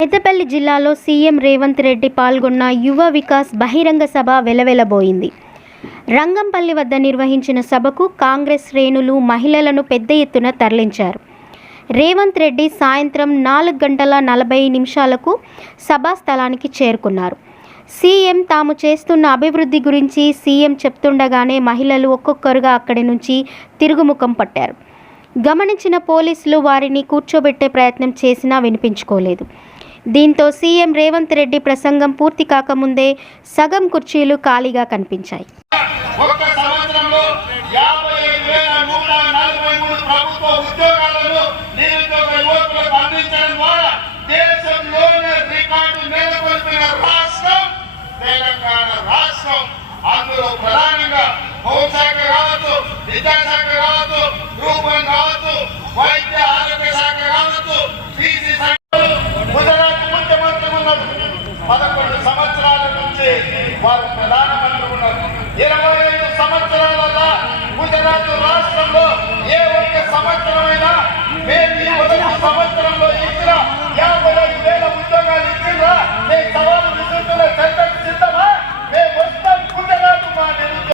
పెద్దపల్లి జిల్లాలో సీఎం రేవంత్ రెడ్డి పాల్గొన్న యువ వికాస్ బహిరంగ సభ వెలవెలబోయింది. రంగంపల్లి వద్ద నిర్వహించిన సభకు కాంగ్రెస్ శ్రేణులు మహిళలను పెద్ద ఎత్తున తరలించారు. రేవంత్ రెడ్డి సాయంత్రం 4:40 సభా స్థలానికి చేరుకున్నారు. సీఎం తాము చేస్తున్న అభివృద్ధి గురించి సీఎం చెప్తుండగానే మహిళలు ఒక్కొక్కరుగా అక్కడి నుంచి తిరుగుముఖం పట్టారు. గమనించిన పోలీసులు వారిని కూర్చోబెట్టే ప్రయత్నం చేసినా వినిపించుకోలేదు. దీంతో సీఎం రేవంత్ రెడ్డి ప్రసంగం పూర్తి కాకముందే సగం కుర్చీలు ఖాళీగా కనిపించాయి. వారు ప్రధానమంత్రి ఉన్నారు. 25 సంవత్సరాల గుజరాత్ రాష్ట్రంలో ఏ ఒక్క సంవత్సరమైనా మొదటి సంవత్సరం